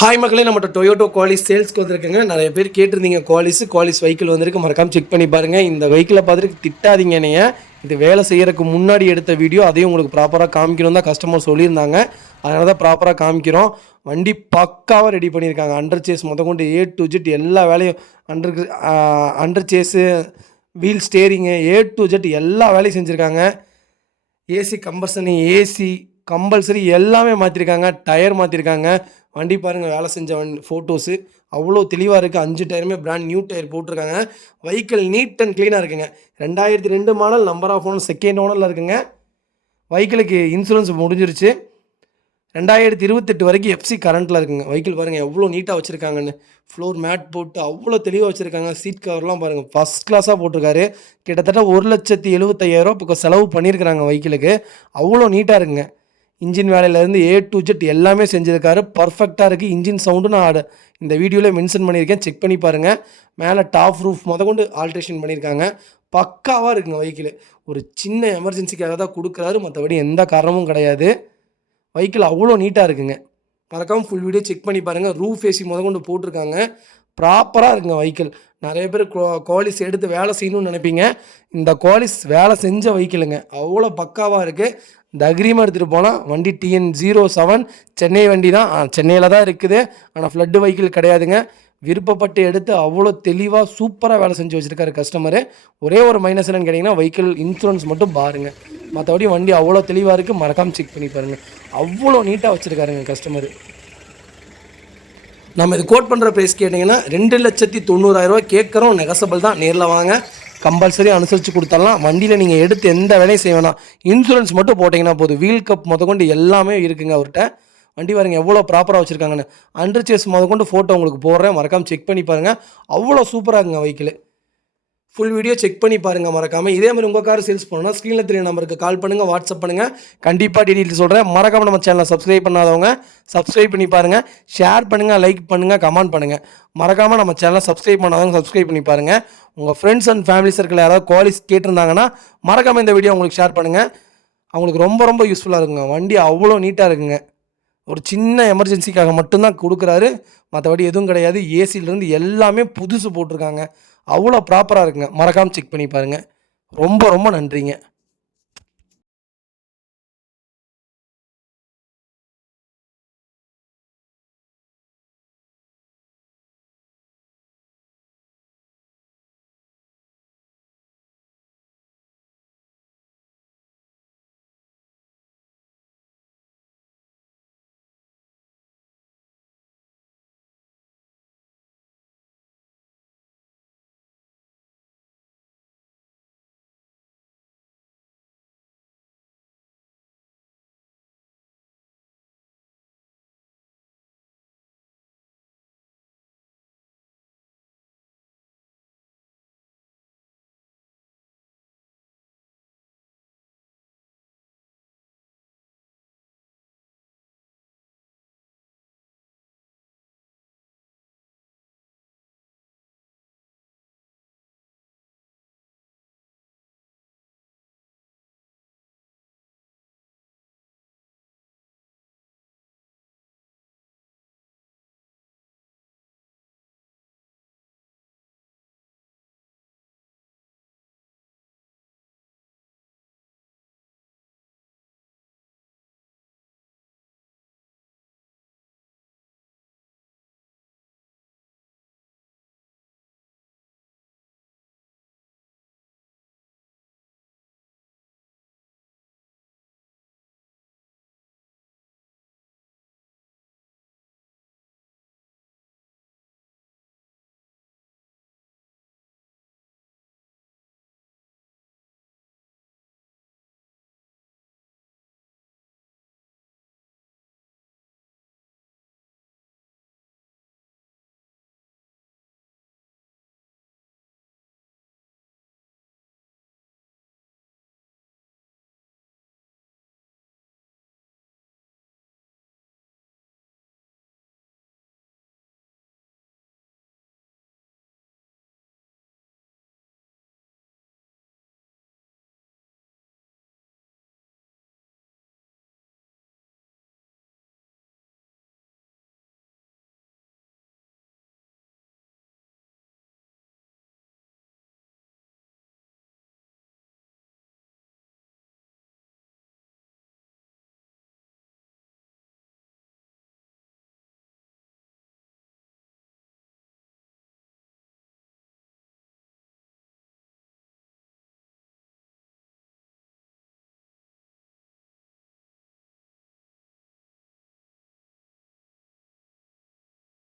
Hi மக்களே, நம்மகிட்ட Toyota Qualis சேல்ஸ்க்கு வந்திருக்குங்க. நிறைய பேர் கேட்டிருந்தீங்க குவாலிஸ் வெஹிக்கிள் வந்திருக்கு, மறக்காமல் செக் பண்ணி பாருங்கள். இந்த வெஹிக்கிளை பார்த்துட்டு திட்டாதீங்க என்னைய. இது வேலை செய்கிறதுக்கு முன்னாடி எடுத்த வீடியோ, அதையும் உங்களுக்கு ப்ராப்பராக காமிக்கணும் தான் கஸ்டமர் சொல்லியிருந்தாங்க. அதனால தான் ப்ராப்பராக காமிக்கிறோம். வண்டி பக்காவாக ரெடி பண்ணியிருக்காங்க. அண்டர் சேஸ் கொண்டு A to Z எல்லா வேலையும் under chassis, wheel steering to Z எல்லா வேலையும் செஞ்சுருக்காங்க. ஏசி கம்பல்சரி எல்லாமே மாற்றிருக்காங்க. டயர் மாற்றிருக்காங்க. வண்டி பாருங்கள், வேலை செஞ்ச ஃபோட்டோஸு அவ்வளோ தெளிவாக இருக்குது. 5 டயருமே பிராண்ட் நியூ டயர் போட்டிருக்காங்க. வெஹிக்கிள் நீட் அண்ட் க்ளீனாக இருக்குங்க. 2002 model, number of owner second ஓனரில் இருக்குங்க. வெஹிக்கிளுக்கு இன்சூரன்ஸ் முடிஞ்சிருச்சு. 2028 வரைக்கும் FC கரண்ட்டில் இருக்குங்க. வெஹிக்கிள் பாருங்கள் எவ்வளோ நீட்டாக வச்சுருக்காங்கன்னு. ஃப்ளோர் மேட் போட்டு அவ்வளோ தெளிவாக வச்சுருக்காங்க. சீட் கவர்லாம் பாருங்கள் ஃபஸ்ட் கிளாஸாக போட்டிருக்காரு. கிட்டத்தட்ட 1,75,000 பக்கம் செலவு பண்ணியிருக்கிறாங்க வெஹிக்கிளுக்கு. அவ்வளோ நீட்டாக இருக்குங்க. இன்ஜின் வேலையிலேருந்து to Z எல்லாமே செஞ்சுருக்காரு. பர்ஃபெக்டாக இருக்குது. இன்ஜின் சவுண்டு நான் இந்த வீடியோவில் மென்ஷன் பண்ணியிருக்கேன், செக் பண்ணி பாருங்கள். மேலே டாப் ரூஃப் கொண்டு ஆல்ட்ரேஷன் பண்ணியிருக்காங்க. பக்காவாக இருக்குங்க வெஹிக்கிள். ஒரு சின்ன எமர்ஜென்சிக்காக தான் கொடுக்குறாரு, மற்றபடி எந்த காரணமும் கிடையாது. வெஹிக்கிள் அவ்வளோ நீட்டாக இருக்குங்க. மறக்காமல் ஃபுல் வீடியோ செக் பண்ணி பாருங்கள். ரூஃப் ஏசி கொண்டு போட்டிருக்காங்க. ப்ராப்பராக இருக்குங்க வெஹிக்கிள். நிறைய பேர் குவாலிஸ் எடுத்து வேலை செய்யணும்னு நினைப்பீங்க. இந்த குவாலிஸ் வேலை செஞ்ச வெஹிக்கிளுங்க. அவ்வளோ பக்காவாக இருக்குது. இந்த அக்ரிமெண்ட் எடுத்துகிட்டு போனால் வண்டி TN07 சென்னை வண்டி தான். சென்னையில் தான் இருக்குது. ஆனால் ஃப்ளட்டு வெஹிக்கிள் கிடையாதுங்க. விருப்பப்பட்டு எடுத்து அவ்வளோ தெளிவாக சூப்பராக வேலை செஞ்சு வச்சுருக்காரு கஸ்டமரு. ஒரே ஒரு மைனஸ் என்னன்னு கேட்டிங்கன்னா, வெஹிக்கிள் இன்சூரன்ஸ் மட்டும் பாருங்கள். மற்றபடி வண்டி அவ்வளோ தெளிவாக இருக்குது. மறக்காமல் செக் பண்ணி பாருங்கள். அவ்வளோ நீட்டாக வச்சுருக்காருங்க கஸ்டமரு. நம்ம இது கோட் பண்ணுற ப்ரைஸ் கேட்டிங்கன்னா 2,90,000 கேட்குறோம். நெகசபிள் தான். நேரில் வாங்க, கம்பல்சரி அனுசரித்து கொடுத்துடலாம். வண்டியில் நீங்கள் எடுத்து எந்த வேலையும் செய்ய வேணாம். இன்சூரன்ஸ் மட்டும் போட்டிங்கன்னா போதும். வீல் கப் கொண்டு எல்லாமே இருக்குங்க அவர்கிட்ட. வண்டி பாருங்க எவ்வளோ ப்ராப்பராக வச்சுருக்காங்கன்னு. அண்டர் சேஸ் கொண்டு ஃபோட்டோ உங்களுக்கு போடுறேன், மறக்காமல் செக் பண்ணி பாருங்கள். அவ்வளோ சூப்பராக இருக்குங்க வெஹிக்கிள். ஃபுல் வீடியோ செக் பண்ணி பாருங்கள் மறக்காமல். இதே மாதிரி உங்கள் கார் சேல்ஸ் பண்ணணும்னா ஸ்க்ரீனில் தெரிய நம்பருக்கு கால் பண்ணுங்கள், வாட்ஸ்அப் பண்ணுங்கள். கண்டிப்பாக டீட்டெயில்ஸ் சொல்கிறேன். மறக்காமல் நம்ம சேனலை சப்ஸ்கிரைப் பண்ணாதவங்க சப்ஸ்கிரைப் பண்ணி பாருங்கள். ஷேர் பண்ணுங்கள், லைக் பண்ணுங்கள், கமெண்ட் பண்ணுங்கள். மறக்காமல் நம்ம சேனலை சப்ஸ்கிரைப் பண்ணாதவங்க சப்ஸ்கிரைப் பண்ணி பாருங்கள். உங்கள் ஃப்ரெண்ட்ஸ் அண்ட் ஃபேமிலி சர்க்கிள் யாராவது குவாலிஸ் கேட்டிருந்தாங்கன்னா மறக்காமல் இந்த வீடியோ உங்களுக்கு ஷேர் பண்ணுங்கள். அவங்களுக்கு ரொம்ப ரொம்ப யூஸ்ஃபுல்லாக இருக்குங்க. வண்டி அவ்வளோ நீட்டாக இருக்குங்க. ஒரு சின்ன எமர்ஜென்சிக்காக மட்டும்தான் கொடுக்குறாரு, மற்றபடி எதுவும் கிடையாது. ஏசிலேருந்து எல்லாமே புதுசு போட்டிருக்காங்க. அவ்வளோ ப்ராப்பராக இருக்குங்க. மறக்காமல் செக் பண்ணி பாருங்கள். ரொம்ப ரொம்ப நன்றிங்க.